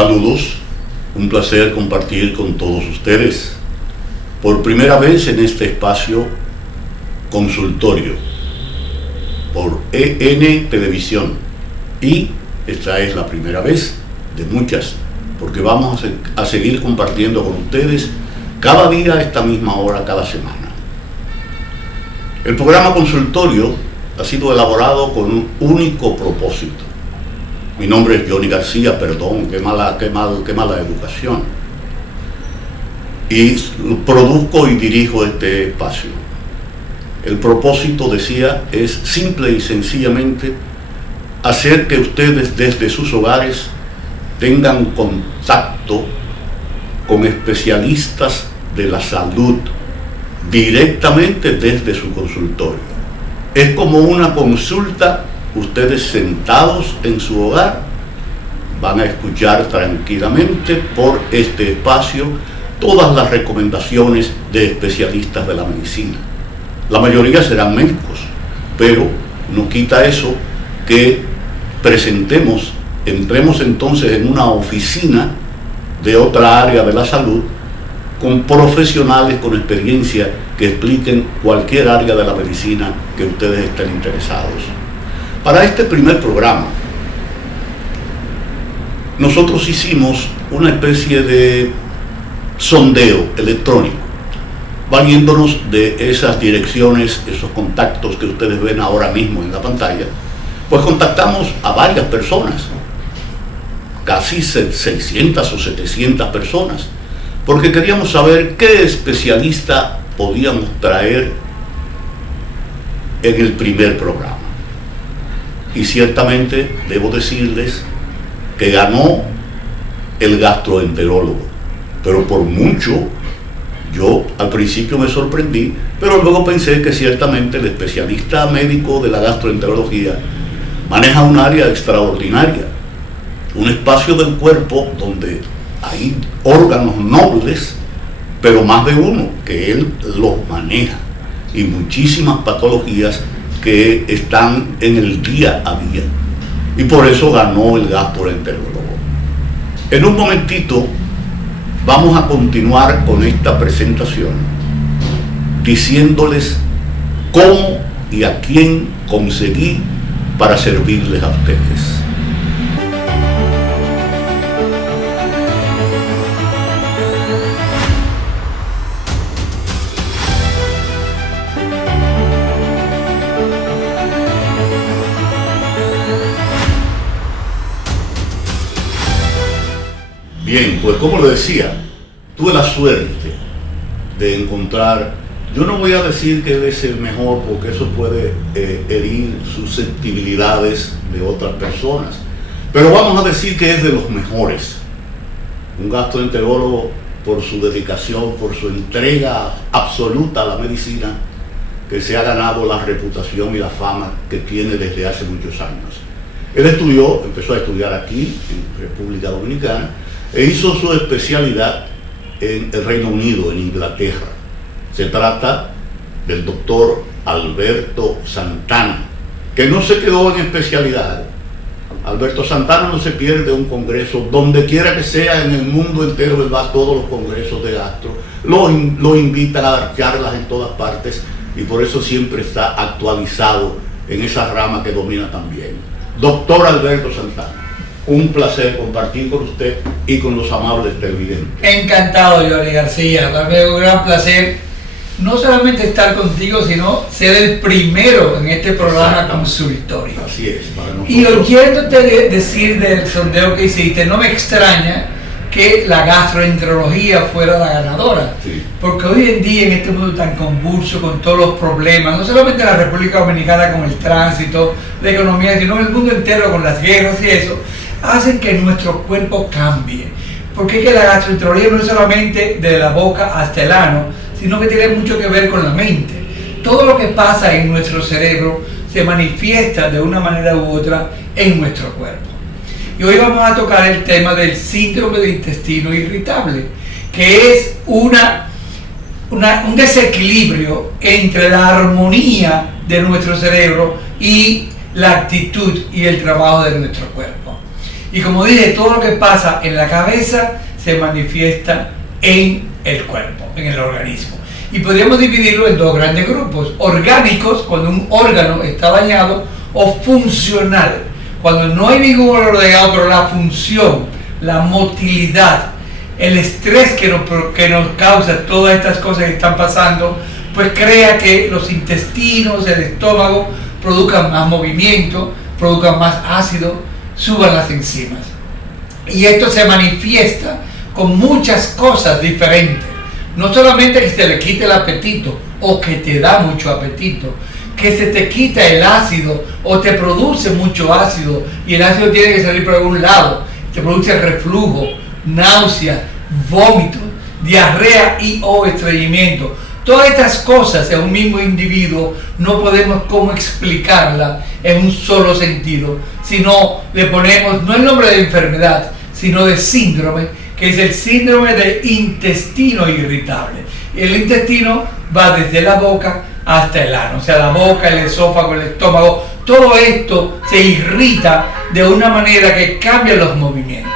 Saludos, un placer compartir con todos ustedes. Por primera vez en este espacio consultorio por EN Televisión, y esta es la primera vez de muchas, porque vamos a seguir compartiendo con ustedes cada día a esta misma hora, cada semana. El programa consultorio ha sido elaborado con un único propósito. Mi nombre es Johnny García, perdón, qué mala educación. Y produzco y dirijo este espacio. El propósito, decía, es simple y sencillamente hacer que ustedes desde sus hogares tengan contacto con especialistas de la salud directamente desde su consultorio. Es como una consulta. Ustedes sentados en su hogar van a escuchar tranquilamente por este espacio todas las recomendaciones de especialistas de la medicina. La mayoría serán médicos, pero no quita eso que entremos entonces en una oficina de otra área de la salud con profesionales con experiencia que expliquen cualquier área de la medicina que ustedes estén interesados. Para este primer programa, nosotros hicimos una especie de sondeo electrónico, valiéndonos de esas direcciones, esos contactos que ustedes ven ahora mismo en la pantalla. Pues contactamos a varias personas, casi 600 o 700 personas, porque queríamos saber qué especialista podíamos traer en el primer programa. Y ciertamente debo decirles que ganó el gastroenterólogo, pero por mucho. Yo al principio me sorprendí, pero luego pensé que ciertamente el especialista médico de la gastroenterología maneja un área extraordinaria, un espacio del cuerpo donde hay órganos nobles, pero más de uno, que él los maneja, y muchísimas patologías que están en el día a día, y por eso ganó el gastroenterólogo. En un momentito vamos a continuar con esta presentación diciéndoles cómo y a quién conseguí para servirles a ustedes. Bien, pues como le decía, tuve la suerte de encontrar, yo no voy a decir que él es el mejor porque eso puede herir susceptibilidades de otras personas, pero vamos a decir que es de los mejores. Un gastroenterólogo por su dedicación, por su entrega absoluta a la medicina, que se ha ganado la reputación y la fama que tiene desde hace muchos años. Él empezó a estudiar aquí, en República Dominicana, e hizo su especialidad en el Reino Unido, en Inglaterra. Se trata del doctor Alberto Santana, que no se quedó en especialidad. Alberto Santana no se pierde un congreso, donde quiera que sea en el mundo entero, él va a todos los congresos de gastro, lo invitan a dar charlas en todas partes, y por eso siempre está actualizado en esa rama que domina también. Doctor Alberto Santana, un placer compartir con usted y con los amables televidentes. Encantado, Johnny García. Para mí es un gran placer no solamente estar contigo, sino ser el primero en este programa consultorio. Así es, para nosotros. Y oyéndote decir del sondeo que hiciste, no me extraña que la gastroenterología fuera la ganadora. Sí. Porque hoy en día, en este mundo tan convulso, con todos los problemas, no solamente en la República Dominicana con el tránsito, la economía, sino en el mundo entero con las guerras y eso, hacen que nuestro cuerpo cambie. Porque es que la gastroenterología no es solamente de la boca hasta el ano, sino que tiene mucho que ver con la mente. Todo lo que pasa en nuestro cerebro se manifiesta de una manera u otra en nuestro cuerpo. Y hoy vamos a tocar el tema del síndrome de intestino irritable, que es un desequilibrio entre la armonía de nuestro cerebro y la actitud y el trabajo de nuestro cuerpo. Y como dije, todo lo que pasa en la cabeza se manifiesta en el cuerpo, en el organismo. Y podríamos dividirlo en dos grandes grupos: orgánicos, cuando un órgano está dañado, o funcional, cuando no hay ningún órgano dañado, pero la función, la motilidad, el estrés que nos causa todas estas cosas que están pasando, pues crea que los intestinos, el estómago, produzcan más movimiento, produzcan más ácido, suban las enzimas. Y esto se manifiesta con muchas cosas diferentes. No solamente que se le quite el apetito o que te da mucho apetito, que se te quita el ácido o te produce mucho ácido y el ácido tiene que salir por algún lado, te produce reflujo, náusea, vómito, diarrea y o estreñimiento. Todas estas cosas en un mismo individuo no podemos cómo explicarla en un solo sentido, sino le ponemos no el nombre de enfermedad, sino de síndrome, que es el síndrome de intestino irritable. El intestino va desde la boca hasta el ano, o sea, la boca, el esófago, el estómago, todo esto se irrita de una manera que cambia los movimientos.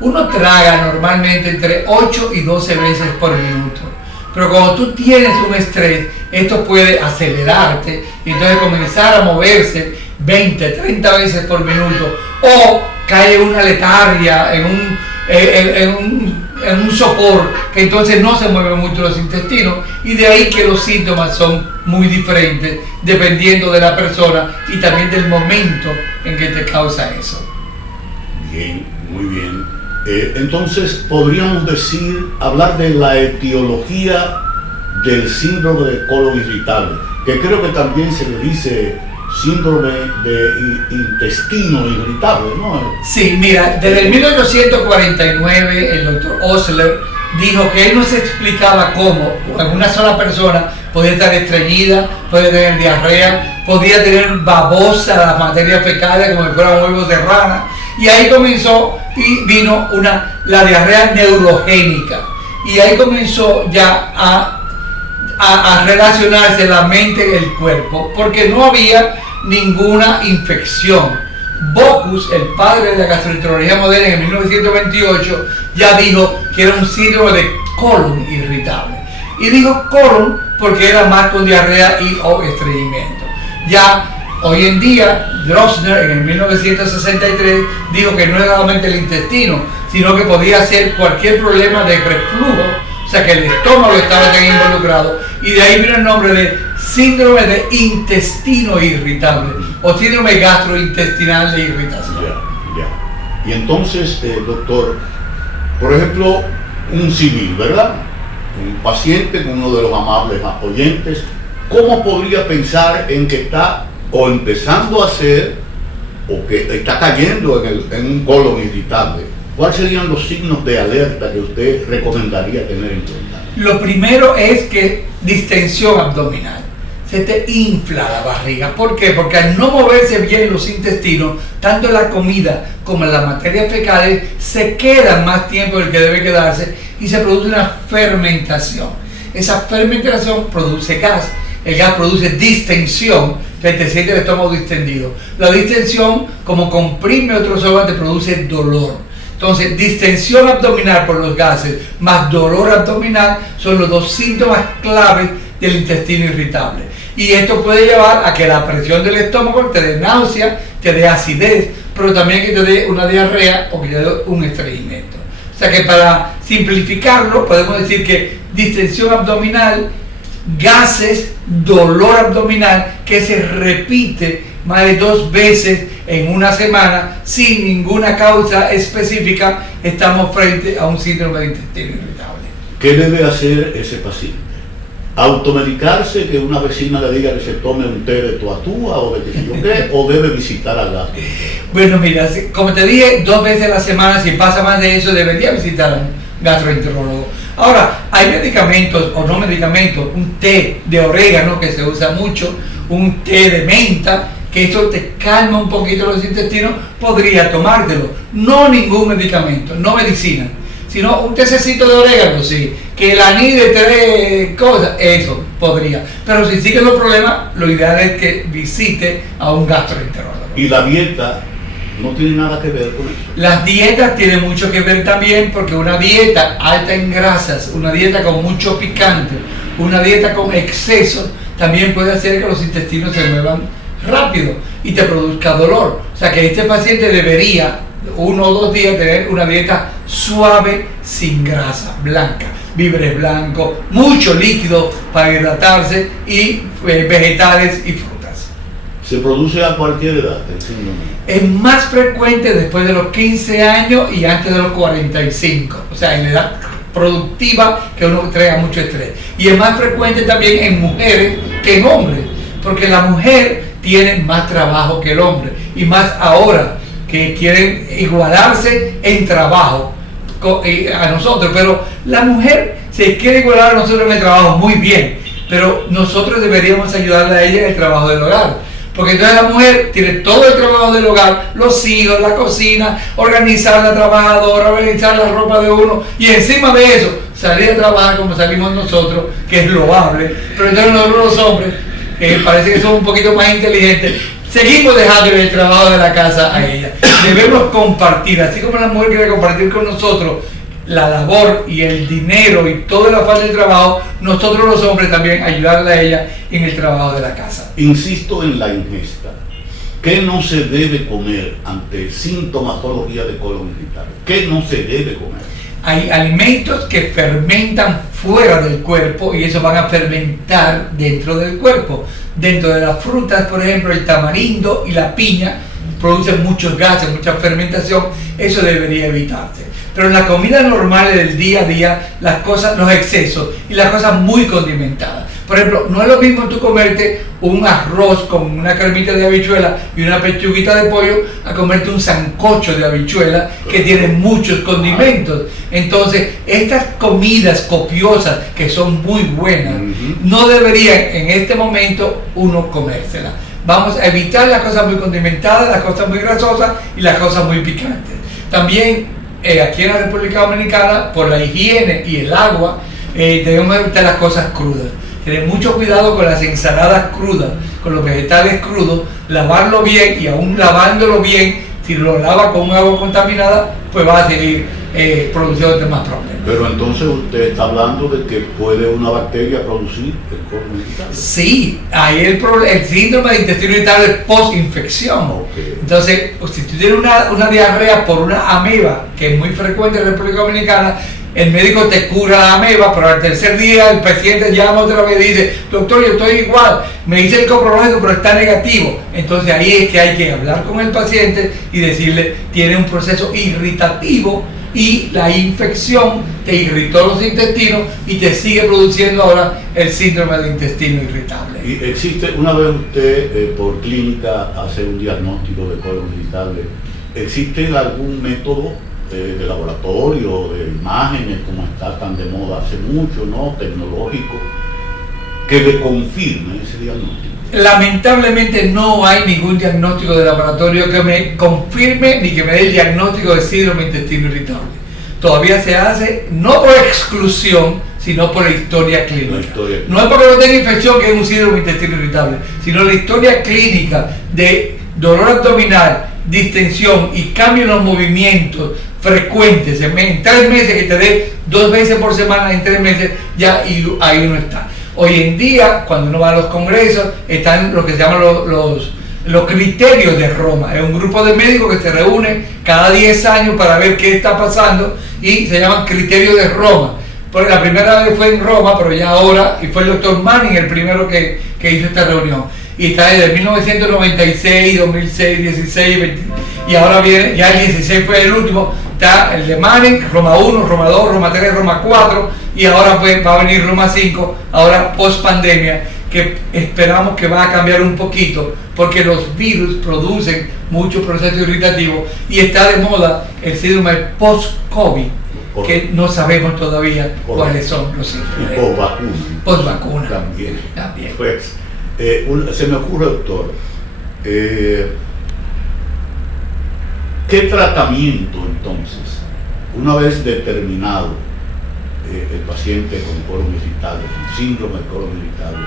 Uno traga normalmente entre 8 y 12 veces por minuto, pero cuando tú tienes un estrés, esto puede acelerarte y entonces comenzar a moverse 20, 30 veces por minuto, o cae en una letargia, en un sopor, que entonces no se mueven mucho los intestinos, y de ahí que los síntomas son muy diferentes dependiendo de la persona y también del momento en que te causa eso. Bien, muy bien. Entonces podríamos hablar de la etiología del síndrome de colon irritable, que creo que también se le dice síndrome de intestino irritable, ¿no? Sí, mira, desde el 1849 el doctor Osler dijo que él no se explicaba cómo en una sola persona podía estar estreñida, podía tener diarrea, podía tener babosa las materias fecales como si fueran huevos de rana, y ahí comenzó y vino la diarrea neurogénica, y ahí comenzó ya a relacionarse la mente y el cuerpo, porque no había ninguna infección. Bocuse, el padre de la gastroenterología moderna, en 1928 ya dijo que era un síndrome de colon irritable, y dijo colon porque era más con diarrea y o estreñimiento. Ya hoy en día, Drossner en el 1963 dijo que no era solamente el intestino, sino que podía ser cualquier problema de reflujo, o sea que el estómago estaba también involucrado, y de ahí vino el nombre de síndrome de intestino irritable o síndrome gastrointestinal de irritación. Ya. Y entonces, doctor, por ejemplo, un civil, ¿verdad? Un paciente, con uno de los amables oyentes, ¿cómo podría pensar en que está o empezando a hacer o que está cayendo en un colon irritable? ¿Cuáles serían los signos de alerta que usted recomendaría tener en cuenta? Lo primero es que distensión abdominal. Se te infla la barriga. ¿Por qué? Porque al no moverse bien los intestinos, tanto la comida como las materias fecales se quedan más tiempo del que debe quedarse y se produce una fermentación. Esa fermentación produce gas. El gas produce distensión, que te siente el estómago distendido. La distensión, como comprime otros órganos, te produce dolor. Entonces, distensión abdominal por los gases más dolor abdominal son los dos síntomas claves del intestino irritable. Y esto puede llevar a que la presión del estómago te dé náusea, te dé acidez, pero también que te dé una diarrea o que te dé un estreñimiento. O sea que para simplificarlo, podemos decir que distensión abdominal, gases, dolor abdominal que se repite más de 2 veces en una semana sin ninguna causa específica, estamos frente a un síndrome de intestino irritable. ¿Qué debe hacer ese paciente? ¿Automedicarse, que una vecina le diga que se tome un té de tuatúa o de qué, o debe visitar al gastroenterólogo? Bueno, mira, como te dije, 2 veces a la semana, si pasa más de eso, debería visitar a un gastroenterólogo. Ahora, hay medicamentos o no medicamentos, un té de orégano que se usa mucho, un té de menta, que esto te calma un poquito los intestinos, podría tomártelo. No ningún medicamento, no medicina, sino un tececito de orégano, sí, que el anís de 3 cosas, eso podría. Pero si sigue los problemas, lo ideal es que visite a un gastroenterólogo. ¿Y la dieta No tiene nada que ver con eso. Las dietas tienen mucho que ver también, porque una dieta alta en grasas, una dieta con mucho picante, una dieta con exceso, también puede hacer que los intestinos se muevan rápido y te produzca dolor. O sea que este paciente debería 1 o 2 días tener una dieta suave, sin grasa, blanca, víveres blancos, mucho líquido para hidratarse y vegetales y frutas. ¿Se produce a cualquier edad el síndrome? Es más frecuente después de los 15 años y antes de los 45, o sea, en la edad productiva que uno traiga mucho estrés. Y es más frecuente también en mujeres que en hombres, porque la mujer tiene más trabajo que el hombre, y más ahora que quieren igualarse en trabajo a nosotros, pero la mujer se quiere igualar a nosotros en el trabajo, muy bien, pero nosotros deberíamos ayudarle a ella en el trabajo del hogar, porque entonces la mujer tiene todo el trabajo del hogar, los hijos, la cocina, organizar la trabajadora, organizar la ropa de uno, y encima de eso salir a trabajar como salimos nosotros, que es loable. Pero entonces nosotros los hombres, parece que somos un poquito más inteligentes, seguimos dejando el trabajo de la casa a ella. Debemos compartir, así como la mujer quiere compartir con nosotros la labor y el dinero y toda la falta de trabajo, nosotros los hombres también ayudarle a ella en el trabajo de la casa. Insisto en la ingesta. ¿Qué no se debe comer ante sintomatología de colon irritable? ¿Qué no se debe comer? Hay alimentos que fermentan fuera del cuerpo y eso van a fermentar dentro del cuerpo. Dentro de las frutas, por ejemplo, el tamarindo y la piña producen muchos gases, mucha fermentación, eso debería evitarse. Pero en la comida normal del día a día, las cosas, los excesos y las cosas muy condimentadas. Por ejemplo, no es lo mismo tú comerte un arroz con una cremita de habichuela y una pechuguita de pollo a comerte un sancocho de habichuela que tiene muchos condimentos. Entonces, estas comidas copiosas que son muy buenas, no deberían en este momento uno comérselas. Vamos a evitar las cosas muy condimentadas, las cosas muy grasosas y las cosas muy picantes. También aquí en la República Dominicana, por la higiene y el agua, debemos evitar las cosas crudas. Tener mucho cuidado con las ensaladas crudas, con los vegetales crudos, lavarlo bien, y aún lavándolo bien, si lo lava con agua contaminada, pues va a seguir produciendo más problemas. Pero entonces usted está hablando de que puede una bacteria producir el colon irritable. Sí, ahí el síndrome de intestino irritable es post-infección. Okay. Entonces, si tú tienes una diarrea por una ameba, que es muy frecuente en la República Dominicana, el médico te cura la ameba, pero al tercer día el paciente llama otra vez y dice: doctor, yo estoy igual, me hice el coprológico pero está negativo. Entonces ahí es que hay que hablar con el paciente y decirle: tiene un proceso irritativo y la infección te irritó los intestinos y te sigue produciendo ahora el síndrome de intestino irritable. Y existe, una vez usted por clínica hace un diagnóstico de colon irritable, ¿existe algún método de laboratorio, de imágenes, como está tan de moda hace mucho, ¿no?, tecnológico, que le confirme ese diagnóstico? Lamentablemente no hay ningún diagnóstico de laboratorio que me confirme ni que me dé el diagnóstico de síndrome de intestino irritable. Todavía se hace, no por exclusión, sino por la historia clínica. No es porque no tenga infección que es un síndrome de intestino irritable, sino la historia clínica de dolor abdominal, distensión y cambio en los movimientos frecuentes en 3 meses, que te dé 2 veces por semana en 3 meses, ya ahí uno está. Hoy en día, cuando uno va a los congresos, están lo que se llaman los criterios de Roma. Es un grupo de médicos que se reúnen cada 10 años para ver qué está pasando y se llaman criterios de Roma. Porque la primera vez fue en Roma, pero ya ahora, y fue el doctor Manning el primero que hizo esta reunión. Y está desde 1996, 2006, 16, 20, y ahora viene, ya el 16 fue el último, está el de Manning, Roma 1, Roma 2, Roma 3, Roma 4, y ahora pues va a venir Roma 5, ahora post pandemia, que esperamos que va a cambiar un poquito, porque los virus producen muchos procesos irritativos, y está de moda el síndrome post-COVID, que no sabemos todavía cuáles son los síntomas. Y post-vacuna. Post-vacuna. También. Pues, se me ocurre, doctor, ¿qué tratamiento entonces, una vez determinado el paciente con colon irritable, con síndrome de colon irritable,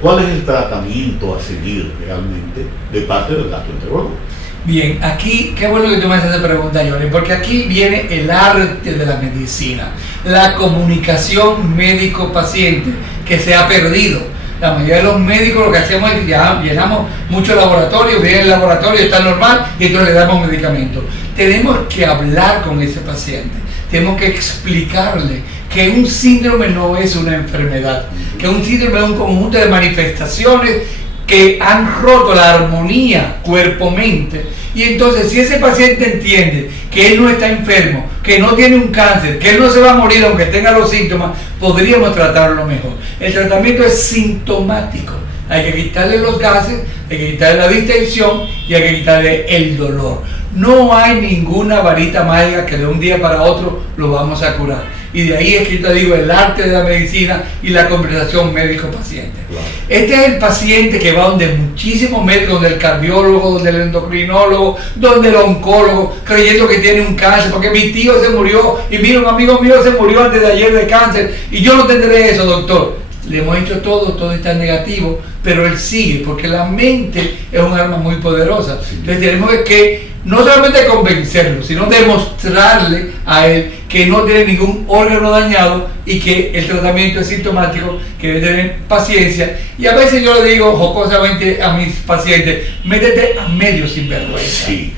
cuál es el tratamiento a seguir realmente de parte del gastroenterólogo? Bien, aquí, qué bueno que tú me haces esa pregunta, Johnny, porque aquí viene el arte de la medicina, la comunicación médico-paciente que se ha perdido. La mayoría de los médicos lo que hacemos es ya llenamos muchos laboratorios, viene el laboratorio, está normal y entonces le damos medicamentos. Tenemos que hablar con ese paciente, tenemos que explicarle que un síndrome no es una enfermedad, que un síndrome es un conjunto de manifestaciones que han roto la armonía cuerpo-mente. Y entonces si ese paciente entiende que él no está enfermo, que no tiene un cáncer, que él no se va a morir aunque tenga los síntomas, podríamos tratarlo mejor. El tratamiento es sintomático. Hay que quitarle los gases, hay que quitarle la distensión y hay que quitarle el dolor. No hay ninguna varita mágica que de un día para otro lo vamos a curar. Y de ahí es que yo te digo el arte de la medicina y la conversación médico-paciente. Claro. Este es el paciente que va donde muchísimos médicos, donde el cardiólogo, donde el endocrinólogo, donde el oncólogo, creyendo que tiene un cáncer, porque mi tío se murió y mira, un amigo mío se murió antes de ayer de cáncer y yo no tendré eso, doctor. Le hemos hecho todo está negativo, pero él sigue, porque la mente es un arma muy poderosa. Sí. Entonces tenemos que no solamente convencerlo, sino demostrarle a él que no tiene ningún órgano dañado y que el tratamiento es sintomático, que debe tener paciencia. Y a veces yo le digo jocosamente a mis pacientes, métete a medio sinvergüenza. Sí,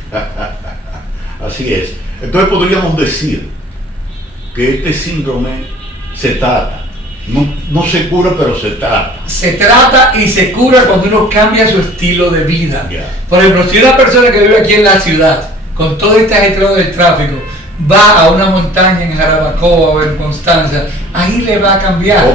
así es. Entonces podríamos decir que este síndrome se trata. No se cura, pero se trata. Se trata y se cura cuando uno cambia su estilo de vida. Yeah. Por ejemplo, si una persona que vive aquí en la ciudad, con todo este ajetreo del tráfico, va a una montaña en Jarabacoa o en Constanza, ahí le va a cambiar.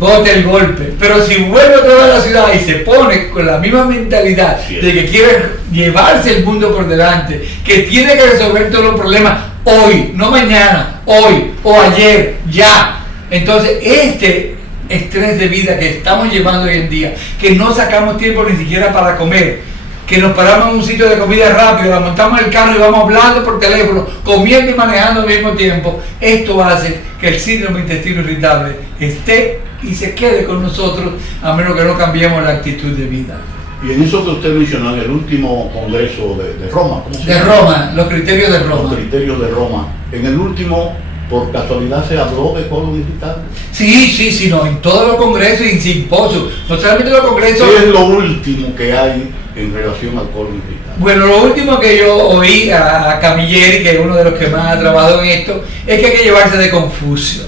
Bota el golpe. Pero si vuelve otra vez a la ciudad y se pone con la misma mentalidad de que quiere llevarse el mundo por delante, que tiene que resolver todos los problemas hoy, no mañana, hoy o ayer, ya. Entonces, este estrés de vida que estamos llevando hoy en día, que no sacamos tiempo ni siquiera para comer, que nos paramos en un sitio de comida rápido, montamos el carro y vamos hablando por teléfono, comiendo y manejando al mismo tiempo, esto hace que el síndrome de intestino irritable esté y se quede con nosotros, a menos que no cambiemos la actitud de vida. Y en eso que usted mencionó, en el último congreso de Roma, ¿cómo se llama? De Roma, los criterios de Roma. Los criterios de Roma. En el último, por casualidad, se habló de colon irritable. Sí, no, en todos los congresos y en simposios, no solamente los congresos. ¿Qué es lo último que hay en relación al colon irritable? Bueno, lo último que yo oí a Camilleri, que es uno de los que más ha trabajado en esto, es que hay que llevarse de Confucio,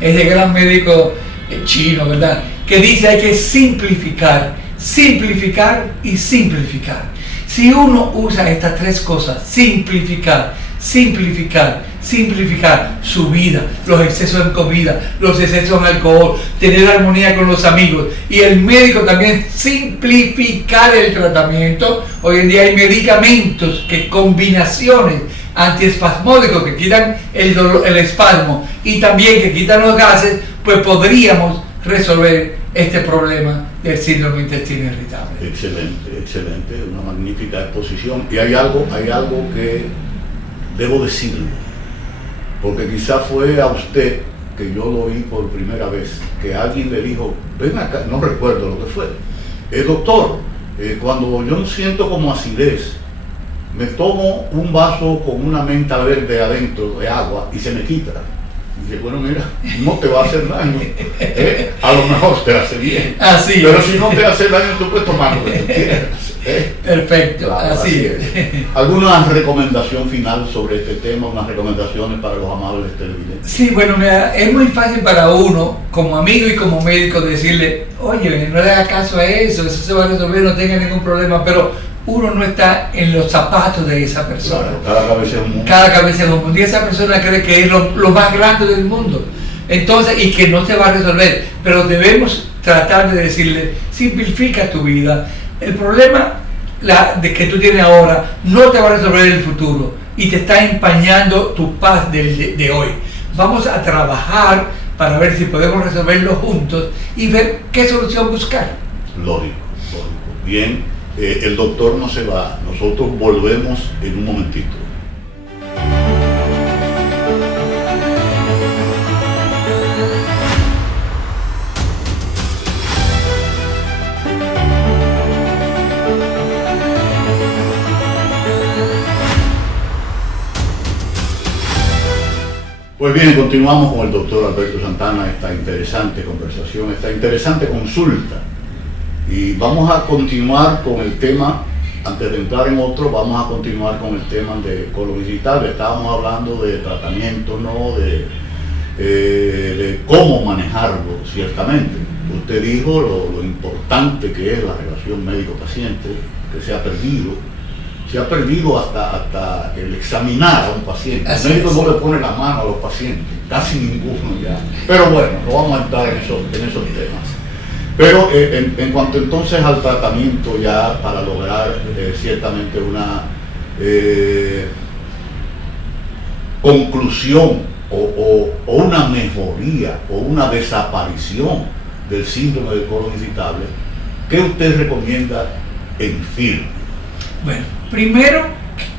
ese gran médico chino, ¿verdad? Que dice hay que simplificar y simplificar. Si uno usa estas tres cosas, simplificar su vida, los excesos en comida, los excesos en alcohol, tener armonía con los amigos y el médico también simplificar el tratamiento. Hoy en día hay medicamentos que combinaciones antiespasmódicos que quitan el dolor, el espasmo y también que quitan los gases, pues podríamos resolver este problema del síndrome de intestino irritable. Excelente, una magnífica exposición. Y hay algo que debo decirle, porque quizá fue a usted que yo lo oí por primera vez, que alguien le dijo, ven acá, no recuerdo lo que fue, doctor, cuando yo siento como acidez, me tomo un vaso con una menta verde adentro de agua y se me quita. Y dije, bueno, mira, no te va a hacer daño, a lo mejor te hace bien, así pero si no te hace daño, tú puedes tomar lo que tú quieras. Perfecto, Claro, así es. ¿Alguna recomendación final sobre este tema? ¿Unas recomendaciones para los amables televidentes? Sí, bueno, mira, es muy fácil para uno, como amigo y como médico, decirle, oye, no le haga caso a eso se va a resolver, no tenga ningún problema, pero uno no está en los zapatos de esa persona. Claro, cada cabeza es un mundo. Cada cabeza es un mundo. Y esa persona cree que es lo más grande del mundo. Entonces, y que no se va a resolver. Pero debemos tratar de decirle, simplifica tu vida. El problema de que tú tienes ahora no te va a resolver en el futuro y te está empañando tu paz de hoy. Vamos a trabajar para ver si podemos resolverlo juntos y ver qué solución buscar. Lógico. Bien, el doctor no se va, nosotros volvemos en un momentito. Muy bien, continuamos con el doctor Alberto Santana, esta interesante conversación, esta interesante consulta. Y vamos a continuar con el tema, antes de entrar en otro, vamos a continuar con el tema de colon irritable. Estábamos hablando de tratamiento, ¿no? De cómo manejarlo, ciertamente. Usted dijo lo importante que es la relación médico-paciente, que se ha perdido hasta el examinar a un paciente. El médico no le pone la mano a los pacientes, casi ninguno ya. Pero bueno, no vamos a entrar en esos temas. Pero en cuanto entonces al tratamiento, ya para lograr ciertamente una conclusión o una mejoría o una desaparición del síndrome del colon irritable, ¿qué usted recomienda en firme? Bueno, primero,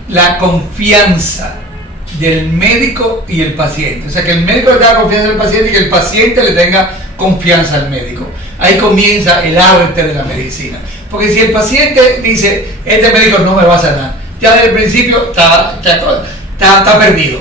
la confianza del médico y el paciente. O sea, que el médico le tenga confianza al paciente y que el paciente le tenga confianza al médico. Ahí comienza el arte de la medicina. Porque si el paciente dice, este médico no me va a sanar, ya desde el principio está perdido.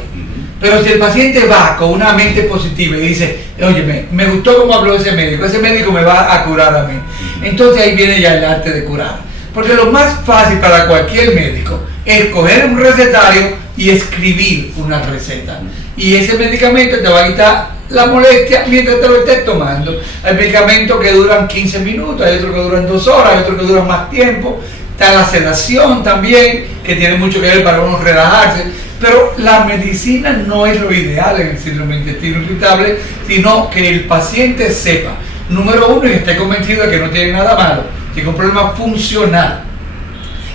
Pero si el paciente va con una mente positiva y dice, oye, me gustó cómo habló ese médico me va a curar a mí. Entonces ahí viene ya el arte de curar. Porque lo más fácil para cualquier médico es coger un recetario y escribir una receta. Y ese medicamento te va a quitar la molestia mientras te lo estés tomando. Hay medicamentos que duran 15 minutos, hay otros que duran 2 horas, hay otros que duran más tiempo. Está la sedación también, que tiene mucho que ver para uno relajarse. Pero la medicina no es lo ideal en el síndrome de intestino irritable, sino que el paciente sepa, número uno, y esté convencido de que no tiene nada malo, tiene un problema funcional.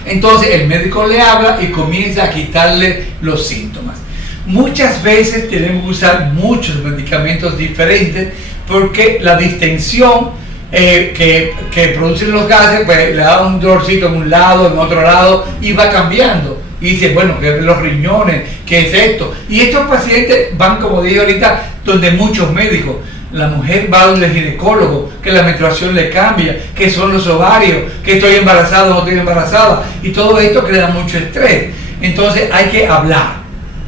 Entonces el médico le habla y comienza a quitarle los síntomas. Muchas veces tenemos que usar muchos medicamentos diferentes porque la distensión que producen los gases, pues le da un dolorcito en un lado, en otro lado, y va cambiando. Y dice, bueno, que los riñones, ¿qué es esto? Y estos pacientes van, como dije ahorita, donde muchos médicos. La mujer va donde el ginecólogo, que la menstruación le cambia, que son los ovarios, que estoy embarazada o no estoy embarazada. Y todo esto crea mucho estrés. Entonces hay que hablar.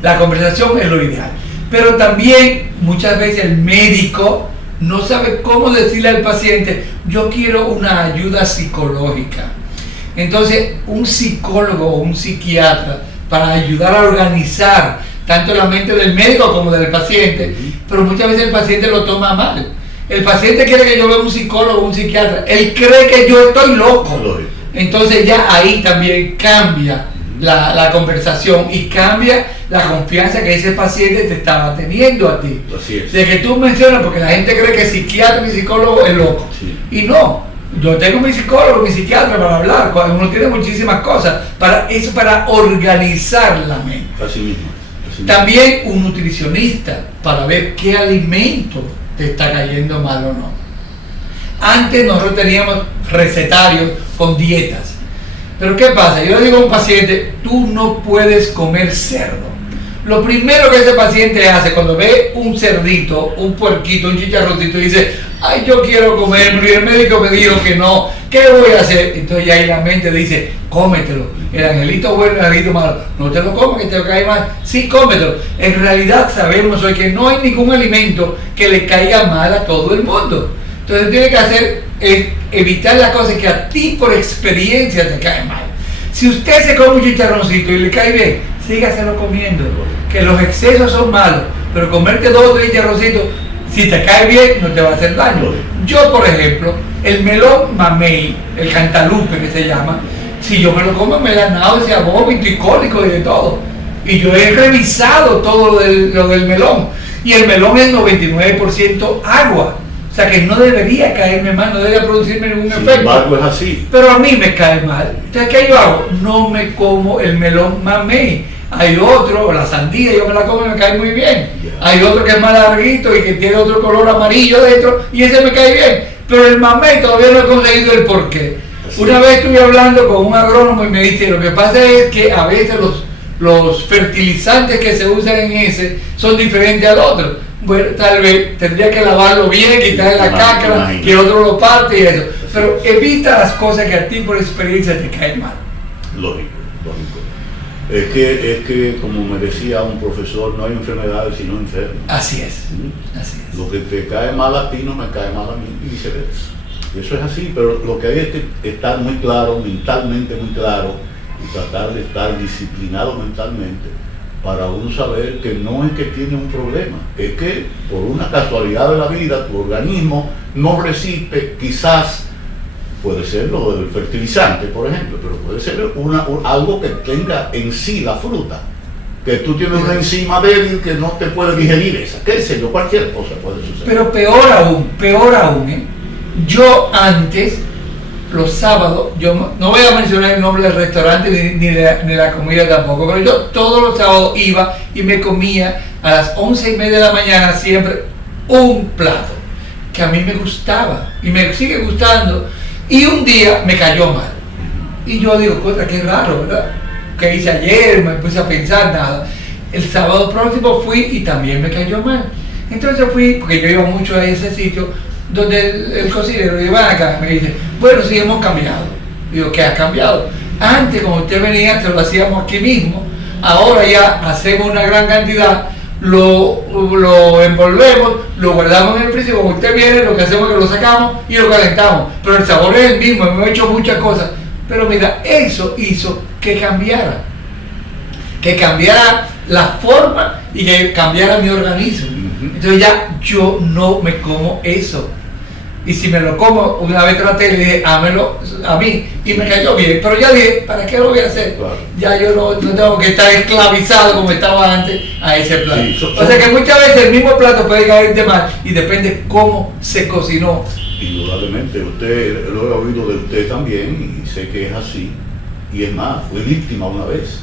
La conversación es lo ideal. Pero también muchas veces el médico no sabe cómo decirle al paciente, yo quiero una ayuda psicológica. Entonces un psicólogo o un psiquiatra, para ayudar a organizar tanto la mente del médico como del paciente, pero muchas veces el paciente lo toma mal. El paciente quiere que yo vea un psicólogo o un psiquiatra, él cree que yo estoy loco. Entonces ya ahí también cambia la conversación y cambia la confianza que ese paciente te estaba teniendo a ti. Así es. De que tú mencionas, porque la gente cree que psiquiatra y psicólogo es loco. Sí. Y no, yo tengo mi psicólogo, mi psiquiatra para hablar, uno tiene muchísimas cosas, para eso, para organizar la mente. Así mismo. También un nutricionista para ver qué alimento te está cayendo mal o no. Antes nosotros teníamos recetarios con dietas. Pero ¿qué pasa? Yo le digo a un paciente, tú no puedes comer cerdo. Lo primero que ese paciente hace cuando ve un cerdito, un puerquito, un chicharroncito y dice, ay, yo quiero comer, pero el médico me dijo que no, ¿qué voy a hacer? Entonces ya ahí la mente dice, cómetelo. El angelito bueno, el angelito malo, no te lo comas que te cae mal. Sí, cómetelo. En realidad sabemos hoy que no hay ningún alimento que le caiga mal a todo el mundo. Entonces tiene que hacer es evitar las cosas que a ti por experiencia te caen mal. Si usted se come un chicharroncito y le cae bien, sígaselo comiendo, que los excesos son malos, pero comerte 2 o 3 chicharroncitos, si te cae bien, no te va a hacer daño. Yo, por ejemplo, el melón mamey, el cantalupe que se llama, si yo me lo como me da náusea, vómito y cólico y de todo. Y yo he revisado todo lo del melón, y el melón es 99% agua. O sea que no debería caerme mal, no debería producirme ningún efecto. Sin embargo, es así. Pero a mí me cae mal. Entonces, ¿qué yo hago? No me como el melón mamey. Hay otro, la sandía, yo me la como y me cae muy bien. Hay otro que es más larguito y que tiene otro color amarillo dentro y ese me cae bien. Pero el mamey todavía no he conseguido el porqué. Una vez estuve hablando con un agrónomo y me dice, lo que pasa es que a veces los fertilizantes que se usan en ese son diferentes al otro. Bueno, tal vez tendría que lavarlo bien, quitarle la cáscara, que otro lo parte y eso. Pero evita las cosas que a ti por experiencia te caen mal. Lógico. Es que, como me decía un profesor, no hay enfermedades sino enfermos. Así es, así es. Lo que te cae mal a ti no me cae mal a mí y viceversa. Eso es así, pero lo que hay es que estar muy claro, mentalmente muy claro, y tratar de estar disciplinado mentalmente para uno saber que no es que tiene un problema, es que por una casualidad de la vida tu organismo no resiste, quizás puede ser lo del fertilizante, por ejemplo, pero puede ser algo que tenga en sí la fruta, que tú tienes una enzima débil que no te puede digerir esa, qué sé yo, cualquier cosa puede suceder. Pero peor aún, yo antes, los sábados, yo no voy a mencionar el nombre del restaurante ni la comida tampoco, pero yo todos los sábados iba y me comía a las 11:30 de la mañana siempre un plato que a mí me gustaba y me sigue gustando, y un día me cayó mal y yo digo, contra, qué raro, ¿verdad? ¿Qué hice ayer? Me puse a pensar, nada. El sábado próximo fui y también me cayó mal. Entonces fui, porque yo iba mucho a ese sitio, donde el cocinero iba acá, me dice, bueno, sí, hemos cambiado. Digo, ¿qué ha cambiado? Antes, cuando usted venía, te lo hacíamos aquí mismo. Ahora ya hacemos una gran cantidad, lo envolvemos, lo guardamos en el freezer. Cuando usted viene, lo que hacemos es que lo sacamos y lo calentamos. Pero el sabor es el mismo, hemos hecho muchas cosas. Pero mira, eso hizo que cambiara la forma y que cambiara mi organismo. Entonces ya yo no me como eso. Y si me lo como, una vez traté y le dije, hámelo a mí, y me cayó bien. Pero ya dije, ¿para qué lo voy a hacer? Claro. Ya yo no tengo que estar esclavizado como estaba antes a ese plato. Sí, o sea que muchas veces el mismo plato puede caerte mal y depende cómo se cocinó. Indudablemente, usted lo he oído de usted también y sé que es así. Y es más, fui víctima una vez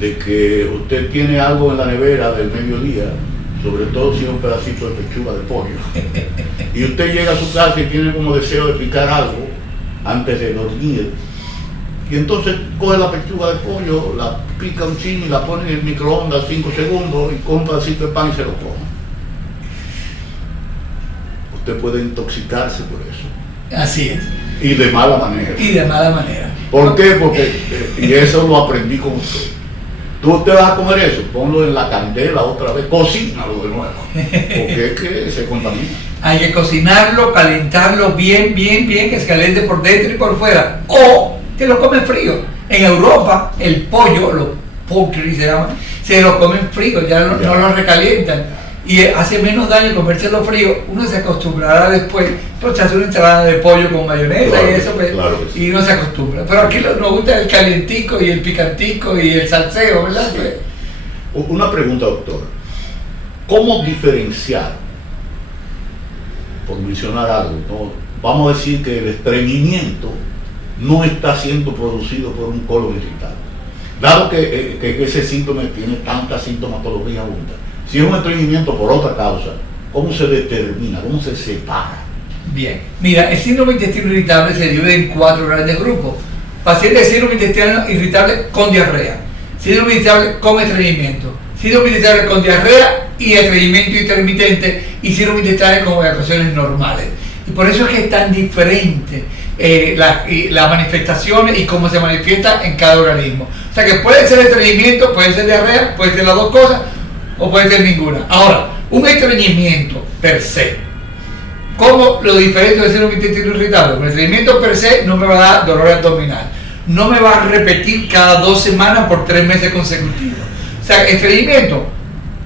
de que usted tiene algo en la nevera del mediodía, sobre todo si es un pedacito de pechuga de pollo, y usted llega a su casa y tiene como deseo de picar algo antes de dormir, y entonces coge la pechuga de pollo, la pica un chin y la pone en el microondas 5 segundos y con un pedacito de pan y se lo come. Usted puede intoxicarse por eso. Así es. Y de mala manera. Y de mala manera. ¿Por qué? Porque, y eso lo aprendí con usted. Tú te vas a comer eso, ponlo en la candela otra vez, cocínalo de nuevo, porque es que se contamina. Hay que cocinarlo, calentarlo bien, que se caliente por dentro y por fuera, o te lo comen frío. En Europa, el pollo, los poultry se llaman, se lo comen frío, ya no lo recalientan. Y hace menos daño comérselo frío, uno se acostumbrará después, pues se hace una ensalada de pollo con mayonesa, claro, y eso, pues, claro sí. Y uno se acostumbra. Pero aquí nos gusta el calientico y el picantico y el salseo, ¿verdad? Sí. Una pregunta, doctor. ¿Cómo diferenciar, por mencionar algo, ¿no? Vamos a decir que el estreñimiento no está siendo producido por un colon irritable, dado que ese síntoma tiene tanta sintomatología abunda? Si es un estreñimiento por otra causa, ¿cómo se determina? ¿Cómo se separa? Bien, mira, el síndrome de intestino irritable se divide en 4 grandes grupos. Pacientes de síndrome de intestino irritable con diarrea, síndrome irritable con estreñimiento, síndrome irritable con diarrea y estreñimiento intermitente, y síndrome irritable con evacuaciones normales. Y por eso es que es tan diferente las manifestaciones y cómo se manifiesta en cada organismo. O sea que puede ser estreñimiento, puede ser diarrea, puede ser las dos cosas, o puede ser ninguna. Ahora, un estreñimiento per se, ¿cómo lo diferencio de síndrome de intestino irritable? El estreñimiento per se no me va a dar dolor abdominal, no me va a repetir cada 2 semanas por 3 meses consecutivos. O sea, estreñimiento,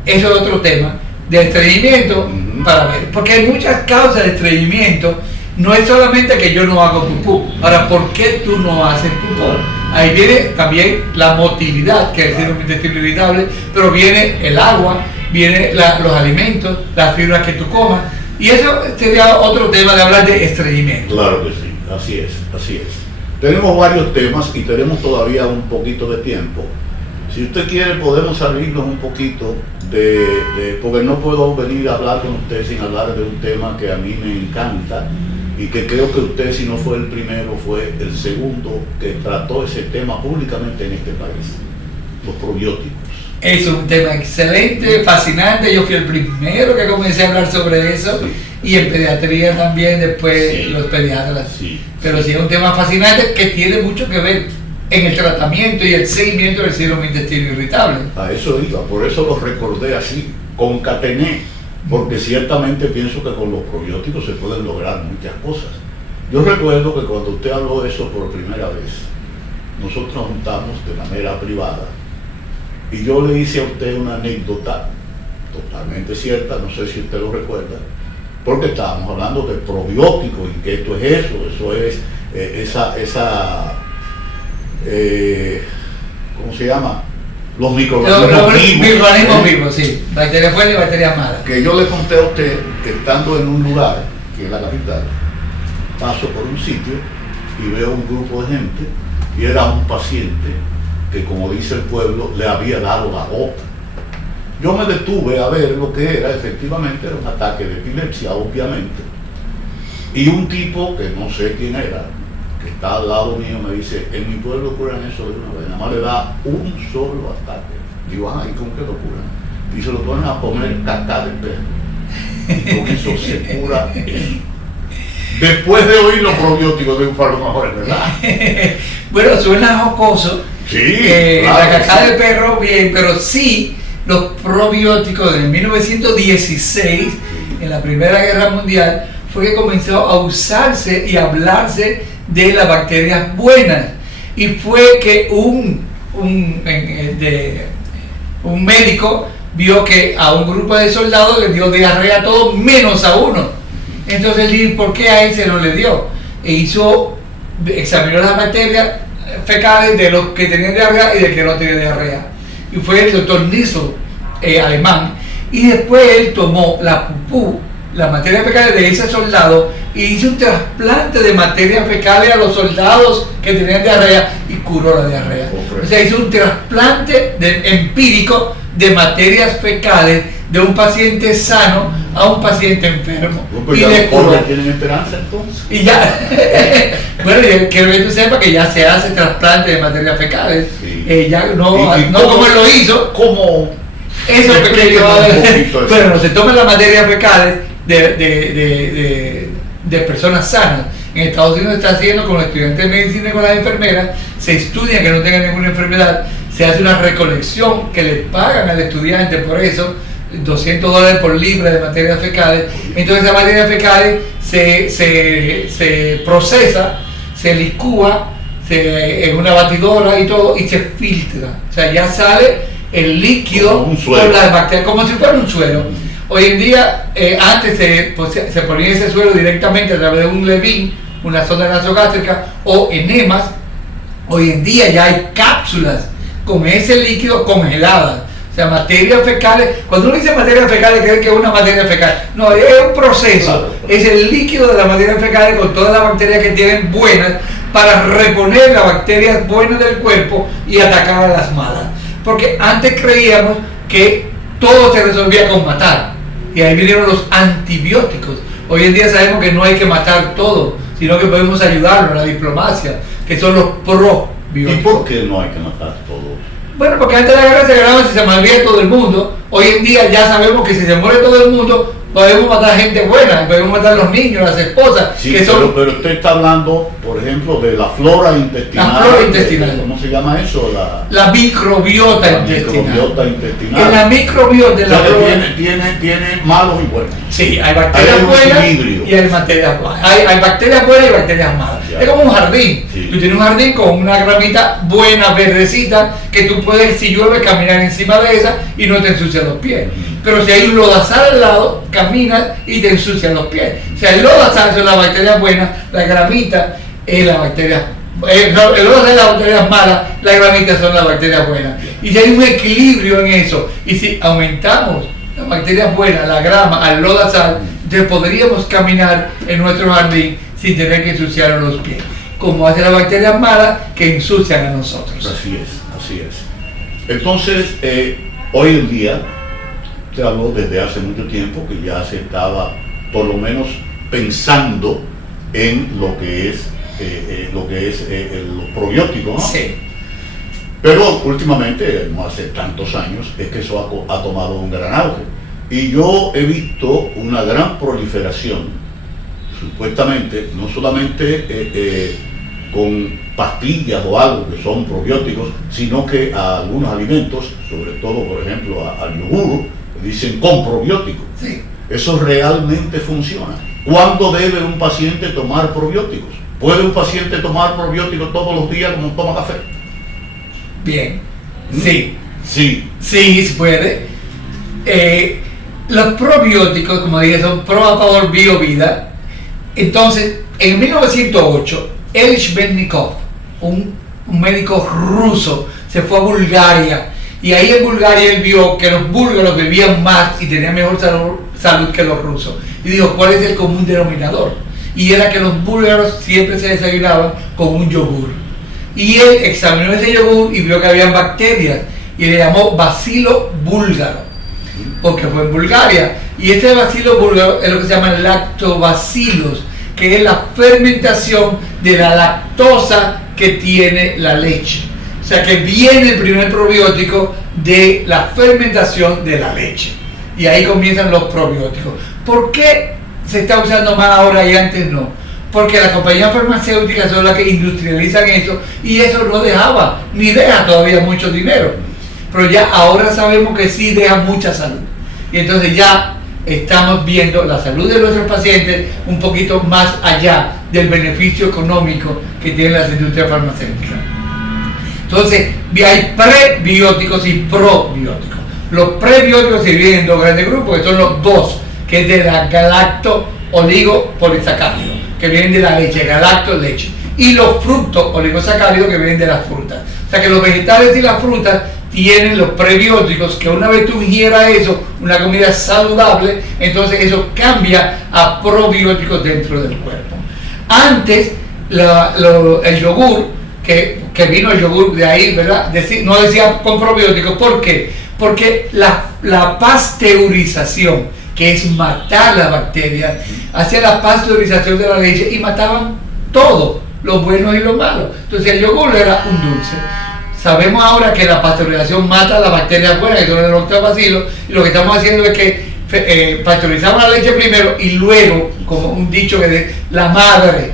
eso es otro tema, de estreñimiento para ver, porque hay muchas causas de estreñimiento. No es solamente que yo no hago pupú. Ahora, ¿por qué tú no haces pupú? Ahí viene también la motilidad, que es el síndrome de intestino irritable, pero viene el agua, viene los alimentos, las fibras que tú comas, y eso sería otro tema de hablar de estreñimiento. Claro que sí, así es. Tenemos varios temas y tenemos todavía un poquito de tiempo. Si usted quiere, podemos salirnos un poquito porque no puedo venir a hablar con usted sin hablar de un tema que a mí me encanta, y que creo que usted, si no fue el primero, fue el segundo que trató ese tema públicamente en este país, los probióticos. Es un tema excelente, fascinante. Yo fui el primero que comencé a hablar sobre eso, sí. Y en pediatría también, después sí. Los pediatras. Sí. Pero sí es un tema fascinante que tiene mucho que ver en el tratamiento y el seguimiento del síndrome de intestino irritable. A eso iba, por eso lo recordé así, concatené, porque ciertamente pienso que con los probióticos se pueden lograr muchas cosas. Yo recuerdo que cuando usted habló de eso por primera vez, nosotros nos juntamos de manera privada y yo le hice a usted una anécdota totalmente cierta, no sé si usted lo recuerda, porque estábamos hablando de probióticos y que esto es eso es ¿cómo se llama? Los microorganismos vivos. Microorganismos vivos, sí, bacterias buenas y bacterias malas. Que yo le conté a usted que estando en un lugar, que es la capital, paso por un sitio y veo un grupo de gente y era un paciente que, como dice el pueblo, le había dado la gota. Yo me detuve a ver lo que era, efectivamente era un ataque de epilepsia, obviamente, y un tipo que no sé quién era, que está al lado mío, me dice, en mi pueblo curan eso de una vez, nada más le da un solo ataque. Digo, ¿y cómo que lo curan? Y se lo ponen a poner caca de perro, y con eso se cura eso. Después de oír los probióticos de un par de mejores, ¿verdad? Bueno, suena jocoso. Sí, claro, la caca de perro, bien, pero sí, los probióticos de 1916, en la Primera Guerra Mundial, fue que comenzó a usarse y a hablarse de las bacterias buenas. Y fue que un médico vio que a un grupo de soldados le dio diarrea a todos menos a uno. Entonces dijo, ¿por qué a ese no le dio? E examinó las bacterias fecales de los que tenían diarrea y de que no tenían diarrea. Y fue el doctor Nissl, alemán, y después él tomó la pupú, las materias fecales de ese soldado, y hizo un trasplante de materias fecales a los soldados que tenían diarrea y curó la diarrea. O sea, hizo un trasplante empírico de materias fecales de un paciente sano a un paciente enfermo. Pues y le curó. ¿Tienen esperanza entonces? Y ya, bueno, yo quiero que tú sepas que ya se hace trasplante de materias fecales. Sí. Ya no como él lo hizo, como eso que bueno, se toman las materias fecales de personas sanas. En Estados Unidos se está haciendo con los estudiantes de medicina y con las enfermeras, se estudia que no tengan ninguna enfermedad, se hace una recolección que le pagan al estudiante por eso, $200 por libra de materias fecales. Entonces esas materias fecales se procesa, se licúa en una batidora y todo, y se filtra. O sea, ya sale el líquido con las bacterias, como si fuera un suero. Hoy en día, antes se ponía ese suero directamente a través de un levín, una sonda nasogástrica o enemas. Hoy en día ya hay cápsulas con ese líquido congeladas. O sea, materias fecales. Cuando uno dice materias fecales, cree que es una materia fecal. No, es un proceso. Claro. Es el líquido de las materias fecales con todas las bacterias que tienen buenas para reponer las bacterias buenas del cuerpo y atacar a las malas. Porque antes creíamos que todo se resolvía con matar. Y ahí vinieron los antibióticos. Hoy en día sabemos que no hay que matar todo, sino que podemos ayudarlo, la diplomacia, que son los probióticos. ¿Y por qué no hay que matar todo? Bueno, porque antes de la guerra se ganaba si se moría todo el mundo. Hoy en día ya sabemos que si se muere todo el mundo, podemos matar gente buena, podemos matar a los niños, las esposas. Sí, que son... pero usted está hablando, por ejemplo, de la flora intestinal. La flora intestinal. ¿Cómo se llama eso? La microbiota intestinal. Microbiota intestinal. En la microbiota de la flora tiene malos y buenos. Sí, hay bacterias buenas y hay bacterias malas. Hay bacterias buenas y bacterias malas. Ya. Es como un jardín. Sí. Tú tienes un jardín con una gramita buena, verdecita, que tú puedes, si llueve, caminar encima de esa y no te ensucias los pies. Pero si hay un lodazal al lado, caminas y te ensucian los pies. O sea, el lodazal son las bacterias buenas, la gramita es la bacteria. El lodazal es las bacterias malas, la gramita son las bacterias buenas. Y si hay un equilibrio en eso, y si aumentamos las bacterias buenas, la grama, al lodazal, entonces podríamos caminar en nuestro jardín sin tener que ensuciar los pies. Como hacen las bacterias malas que ensucian a nosotros. Así es. Entonces, hoy en día, se habló desde hace mucho tiempo que ya se estaba por lo menos pensando en lo que es los probióticos, ¿no? Sí. Pero últimamente, no hace tantos años, es que eso ha tomado un gran auge. Y yo he visto una gran proliferación, supuestamente, no solamente con pastillas o algo que son probióticos, sino que a algunos alimentos, sobre todo por ejemplo al yogur, dicen con probióticos. Sí. Eso realmente funciona. ¿Cuándo debe un paciente tomar probióticos? ¿Puede un paciente tomar probióticos todos los días como toma café? Bien. Sí. Sí. Sí, se puede. Los probióticos, como dije, son pro a favor bio-vida. Entonces, en 1908, Erich Bennikov, un médico ruso, se fue a Bulgaria. Y ahí en Bulgaria él vio que los búlgaros bebían más y tenían mejor salud que los rusos. Y dijo, ¿cuál es el común denominador? Y era que los búlgaros siempre se desayunaban con un yogur. Y él examinó ese yogur y vio que había bacterias. Y le llamó bacilo búlgaro, porque fue en Bulgaria. Y este bacilo búlgaro es lo que se llama lactobacillus, que es la fermentación de la lactosa que tiene la leche. O sea que viene el primer probiótico de la fermentación de la leche. Y ahí comienzan los probióticos. ¿Por qué se está usando más ahora y antes no? Porque las compañías farmacéuticas son las que industrializan eso y eso no dejaba, ni deja todavía mucho dinero. Pero ya ahora sabemos que sí deja mucha salud. Y entonces ya estamos viendo la salud de nuestros pacientes un poquito más allá del beneficio económico que tienen las industrias farmacéuticas. Entonces, hay prebióticos y probióticos. Los prebióticos se dividen en dos grandes grupos, que son los dos, que es de la galacto-oligopolisacáridos, que vienen de la leche, galacto, leche. Y los fructo-oligosacáridos, que vienen de las frutas. O sea que los vegetales y las frutas tienen los prebióticos, que una vez tú ingieras eso, una comida saludable, entonces eso cambia a probióticos dentro del cuerpo. Antes, el yogur, que vino el yogur de ahí, ¿verdad? No decía con probióticos. ¿Por qué? Porque la pasteurización, que es matar las bacterias, hacía la pasteurización de la leche y mataban todo, lo bueno y lo malo. Entonces el yogur era un dulce. Sabemos ahora que la pasteurización mata las bacterias buenas, que son el lactobacillus, y lo que estamos haciendo es que pasteurizamos la leche primero y luego, como un dicho que de la madre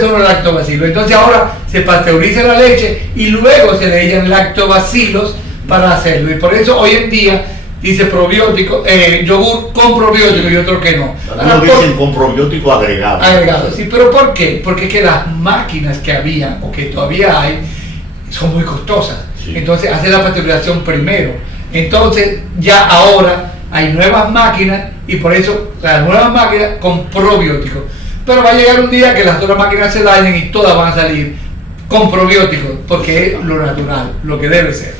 son los lactobacillus. Entonces ahora se pasteuriza la leche y luego se le echan lactobacillus para hacerlo. Y por eso hoy en día dice probiótico, yogur con probiótico y otros que no. Algunos dicen con probiótico agregado. Agregado, sí, pero ¿por qué? Porque es que las máquinas que había o que todavía hay son muy costosas. Sí. Entonces hace la pasteurización primero. Entonces ya ahora hay nuevas máquinas y por eso las nuevas máquinas con probióticos. Pero va a llegar un día que las otras máquinas se dañen y todas van a salir con probióticos, porque es lo natural, lo que debe ser.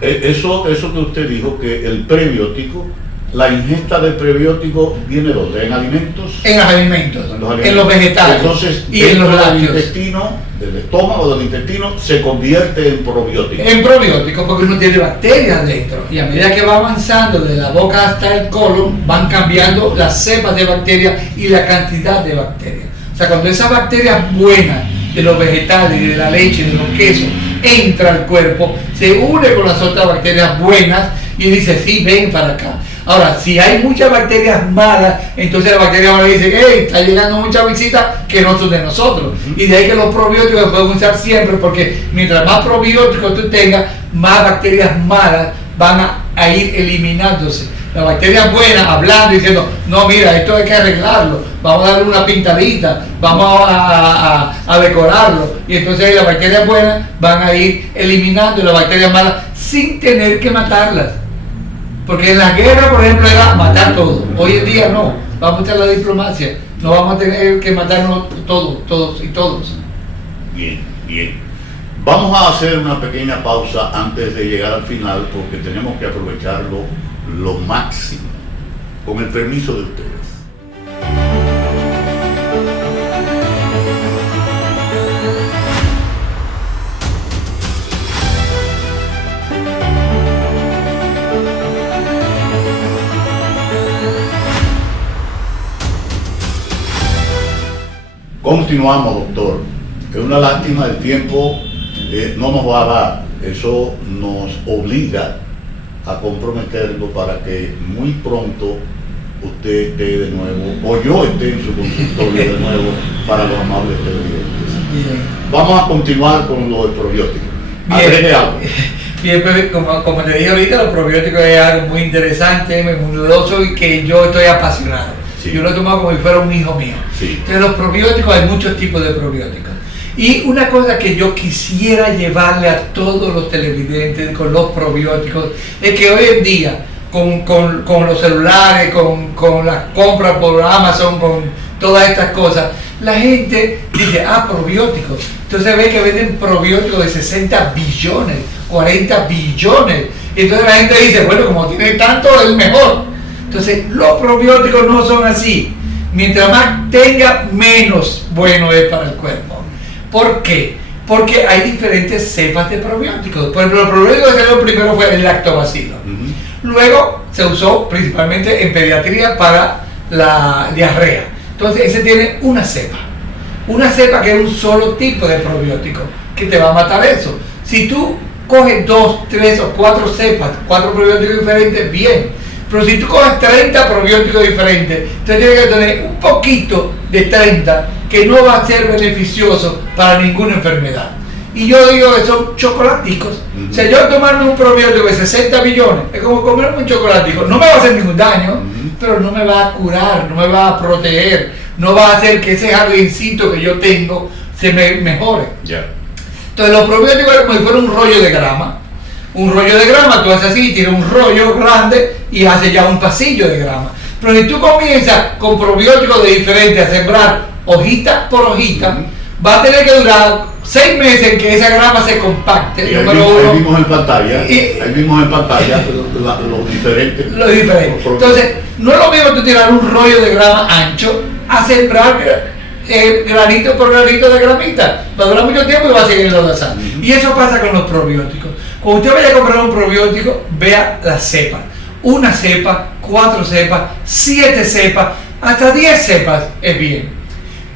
Eso que usted dijo, que el prebiótico, la ingesta de prebiótico viene ¿dónde? ¿En alimentos? En los alimentos, en los vegetales. Entonces, y en los lácteos. Del intestino, del estómago, del intestino, se convierte en probiótico. En probiótico, porque uno tiene bacterias dentro. Y a medida que va avanzando de la boca hasta el colon, van cambiando las cepas de bacterias y la cantidad de bacterias. O sea, cuando esas bacterias buenas de los vegetales, de la leche, de los quesos, entra al cuerpo, se une con las otras bacterias buenas y dice, sí, ven para acá. Ahora, si hay muchas bacterias malas, entonces la bacteria mala dice, hey, está llegando muchas visitas que no son de nosotros. Y de ahí que los probióticos se pueden usar siempre, porque mientras más probióticos tú tengas, más bacterias malas van a ir eliminándose. Las bacterias buenas, hablando y diciendo, no, mira, esto hay que arreglarlo, vamos a darle una pintadita, vamos a decorarlo. Y entonces las bacterias buenas van a ir eliminando las bacterias malas sin tener que matarlas. Porque en la guerra, por ejemplo, era matar todo. Hoy en día no, vamos a usar la diplomacia, no vamos a tener que matarnos todos y todos. Bien, bien. Vamos a hacer una pequeña pausa antes de llegar al final, porque tenemos que aprovecharlo lo máximo, con el permiso de ustedes. Continuamos, doctor. Es una lástima, el tiempo no nos va a dar. Eso nos obliga a comprometerlo para que muy pronto usted esté de nuevo, o yo esté en su consultorio de nuevo para los amables televidentes. Bien. Vamos a continuar con lo del probiótico. Bien. Agregue algo. Bien, pues, como te dije ahorita, los probióticos es algo muy interesante, muy novedoso y que yo estoy apasionado. Sí. Yo lo he tomado como si fuera un hijo mío. Sí. Entonces los probióticos, hay muchos tipos de probióticos. Y una cosa que yo quisiera llevarle a todos los televidentes con los probióticos es que hoy en día, con los celulares, con las compras por Amazon, con todas estas cosas, la gente dice, probióticos. Entonces ve que venden probióticos de 60 billones, 40 billones. Y entonces la gente dice, bueno, como tiene tanto, es mejor. Entonces los probióticos no son así. Mientras más tenga, menos bueno es para el cuerpo. ¿Por qué? Porque hay diferentes cepas de probióticos. Por ejemplo, el probiótico que salió primero fue el lactobacilo. Luego se usó principalmente en pediatría para la diarrea. Entonces ese tiene una cepa que es un solo tipo de probiótico que te va a matar eso. Si tú coges 2, 3 o 4 cepas, 4 probióticos diferentes, bien. Pero si tú coges 30 probióticos diferentes, entonces tienes que tener un poquito de 30 que no va a ser beneficioso para ninguna enfermedad. Y yo digo que son chocolaticos. O sea, yo tomarme un probiótico de 60 billones es como comerme un chocolatico. No me va a hacer ningún daño, pero no me va a curar, no me va a proteger, no va a hacer que ese jardincito que yo tengo se me mejore. Yeah. Entonces los probióticos es como si fuera un rollo de grama. Un rollo de grama, tú haces así, tienes un rollo grande y haces ya un pasillo de grama. Pero si tú comienzas con probióticos de diferentes a sembrar hojita por hojita, va a tener que durar 6 meses en que esa grama se compacte. Y ahí vimos en pantalla, los diferentes. Los diferentes. Entonces, no es lo mismo tú tirar un rollo de grama ancho a sembrar granito por granito de gramita. Va a durar mucho tiempo y va a seguir lodazando. Y eso pasa con los probióticos. Cuando usted vaya a comprar un probiótico, vea las cepas. 1 cepa, 4 cepas, 7 cepas, hasta 10 cepas es bien.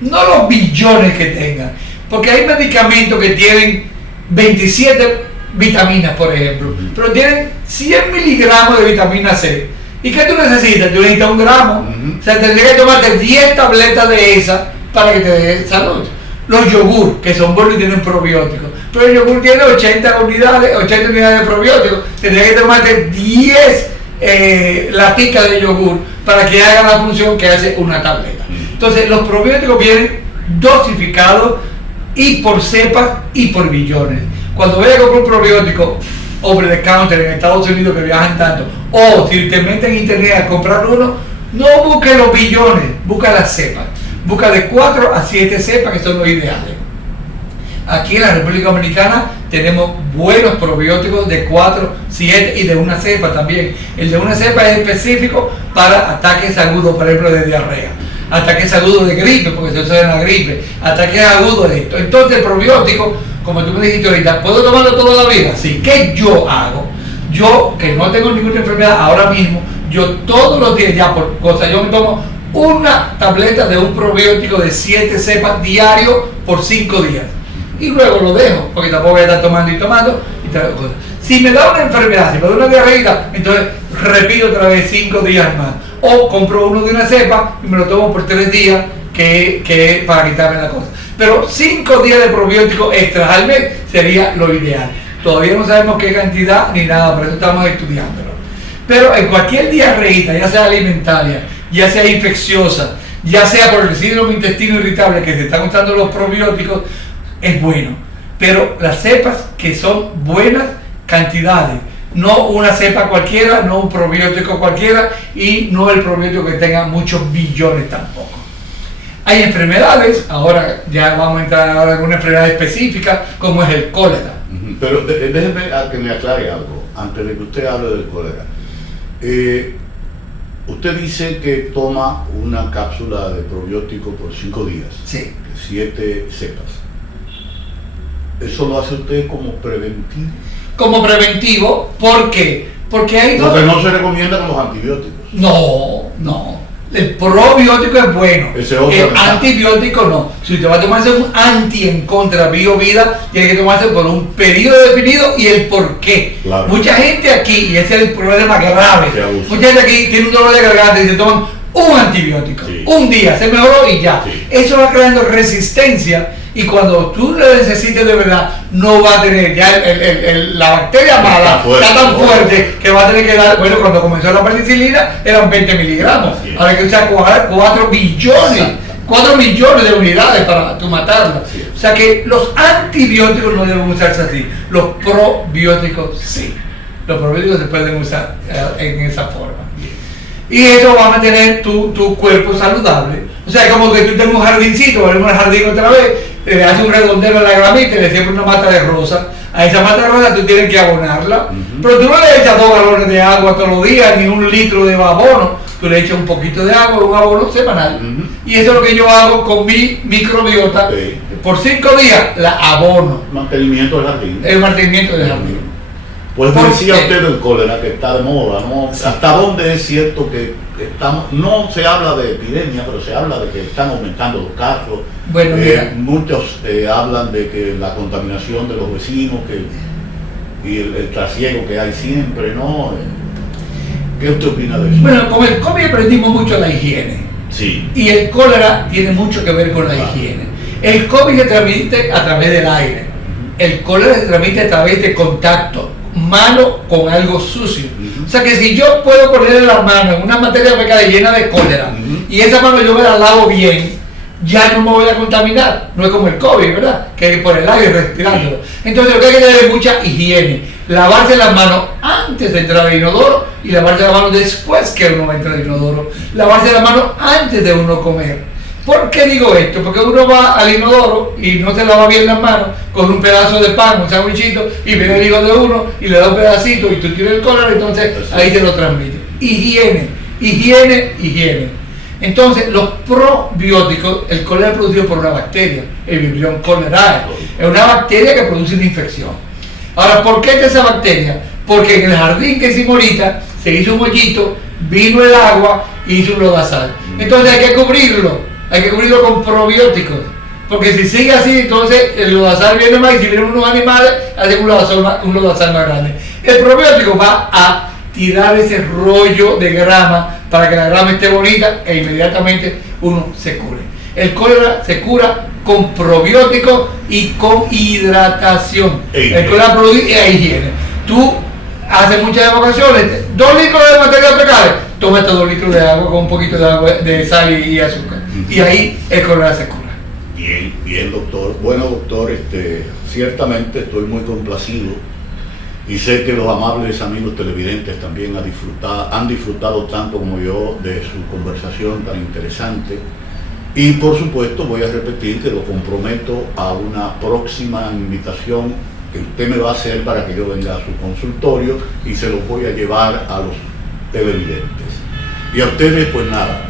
No los billones que tengan. Porque hay medicamentos que tienen 27 vitaminas, por ejemplo, pero tienen 100 miligramos de vitamina C. ¿Y qué tú necesitas? Tú necesitas 1 gramo. O sea, tendrías que tomarte 10 tabletas de esas para que te dé salud. Los yogur, que son buenos y tienen probióticos. Pero el yogur tiene 80 unidades de probióticos. Tendrías que tomarte 10 laticas de yogur para que haga la función que hace una tableta. Entonces, los probióticos vienen dosificados y por cepas y por billones. Cuando vayas a comprar un probiótico over the counter en Estados Unidos, que viajan tanto, o si te metes en internet a comprar uno, no busques los billones, busca las cepas. Busca de 4 a 7 cepas, que son los ideales. Aquí en la República Dominicana tenemos buenos probióticos de 4, 7 y de 1 cepa también. El de 1 cepa es específico para ataques agudos, por ejemplo, de diarrea. Ataques agudos de gripe, porque se usa en la gripe. Ataques agudos de esto. Entonces el probiótico, como tú me dijiste ahorita, ¿puedo tomarlo toda la vida? Sí. ¿Qué yo hago? Yo, que no tengo ninguna enfermedad ahora mismo, yo todos los días ya por cosa, yo me tomo 1 tableta de un probiótico de 7 cepas diario por 5 días. Y luego lo dejo, porque tampoco voy a estar tomando y tomando. Si me da una enfermedad, si me da una diarrea, entonces repito otra vez 5 días más. O compro uno de 1 cepa y me lo tomo por 3 días que para quitarme la cosa. Pero 5 días de probiótico extras al mes sería lo ideal. Todavía no sabemos qué cantidad ni nada, por eso estamos estudiándolo. Pero en cualquier diarreíta, ya sea alimentaria, ya sea infecciosa, ya sea por el síndrome intestino irritable que se están usando los probióticos, es bueno. Pero las cepas que son buenas cantidades, no una cepa cualquiera, no un probiótico cualquiera y no el probiótico que tenga muchos billones tampoco. Hay enfermedades, ahora ya vamos a entrar ahora en una enfermedad específica como es el cólera. Pero déjeme a que me aclare algo antes de que usted hable del cólera. Usted dice que toma una cápsula de probiótico por 5 días. Sí. 7 cepas. ¿Eso lo hace usted como preventivo? Como preventivo, ¿por qué? Porque hay Porque no se recomienda con los antibióticos. No. El probiótico es bueno. El antibiótico no. Si usted va a tomarse un anti en contra BioVida, tiene que tomarse por un periodo definido y el por qué. Claro. Mucha gente aquí, y ese es el problema grave, mucha gente aquí tiene un dolor de garganta y se toman un antibiótico. Sí. Un día, se mejoró y ya. Sí. Eso va creando resistencia Y cuando tú lo necesites de verdad, no va a tener ya la bacteria mala, está tan fuerte que va a tener que dar, bueno, cuando comenzó la penicilina eran 20 miligramos, ahora hay que usar 4 billones. 4 millones de unidades para tú matarla. O sea que los antibióticos no deben usarse así, los probióticos sí. Los probióticos se pueden usar en esa forma. Y eso va a mantener tu cuerpo saludable. O sea, como que tú tengas un jardincito, vas a un jardín otra vez, le haces un redondeo en la gramita y le siembras una mata de rosa. A esa mata de rosa tú tienes que abonarla, pero tú no le echas 2 galones de agua todos los días, ni 1 litro de abono. Tú le echas un poquito de agua, un abono semanal. Y eso es lo que yo hago con mi microbiota. Por 5 días la abono. Mantenimiento del jardín. El mantenimiento del jardín. Pues decía usted del cólera que está de moda, ¿no? Sí. ¿Hasta dónde es cierto que estamos, no se habla de epidemia, pero se habla de que están aumentando los casos? Bueno, muchos hablan de que la contaminación de los vecinos y el trasiego que hay siempre, ¿no? ¿Qué usted opina de eso? Bueno, con el COVID aprendimos mucho la higiene. Sí. Y el cólera tiene mucho que ver con la higiene. El COVID se transmite a través del aire. El cólera se transmite a través de contacto, mano con algo sucio. O sea que si yo puedo ponerle la mano en una materia fecal llena de cólera y esa mano yo me la lavo bien, ya no me voy a contaminar. No es como el COVID, ¿verdad? Que por el aire respirándolo. Entonces lo que hay que tener es mucha higiene. Lavarse las manos antes de entrar al inodoro y lavarse las manos después que uno entra al inodoro. Lavarse las manos antes de uno comer. ¿Por qué digo esto? Porque uno va al inodoro y no se lava bien las manos con un pedazo de pan, un sandwichito, y viene el hijo de uno y le da un pedacito y tú tienes el cólera, entonces ahí te lo transmite. Higiene, higiene, higiene. Entonces, los probióticos, el cólera es producido por una bacteria, el Vibrio cholerae. Es una bacteria que produce una infección. Ahora, ¿por qué es esa bacteria? Porque en el jardín que hicimos ahorita se hizo un hoyito, vino el agua y hizo un lodazal. Entonces hay que cubrirlo con probióticos. Porque si sigue así, entonces el lodazal viene más y si vienen unos animales, hacen un lodazal más grande. El probiótico va a tirar ese rollo de grama para que la grama esté bonita e inmediatamente uno se cure. El cólera se cura con probióticos y con hidratación. El cólera produce higiene. Tú haces muchas evacuaciones, 2 litros de material fecal, tómate 2 litros de agua con un poquito de agua, de sal y azúcar. Y ahí el cólera se cura. Bien, bien, doctor. Bueno, doctor, ciertamente estoy muy complacido y sé que los amables amigos televidentes también han disfrutado tanto como yo de su conversación tan interesante. Y por supuesto voy a repetir que lo comprometo a una próxima invitación que usted me va a hacer para que yo venga a su consultorio y se los voy a llevar a los televidentes. Y a ustedes, pues nada,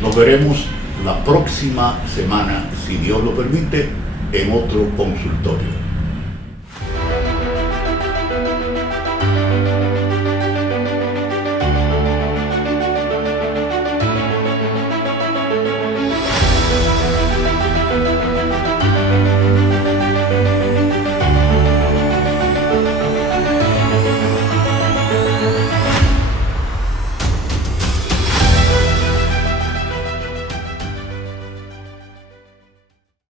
nos veremos la próxima semana, si Dios lo permite, en otro consultorio.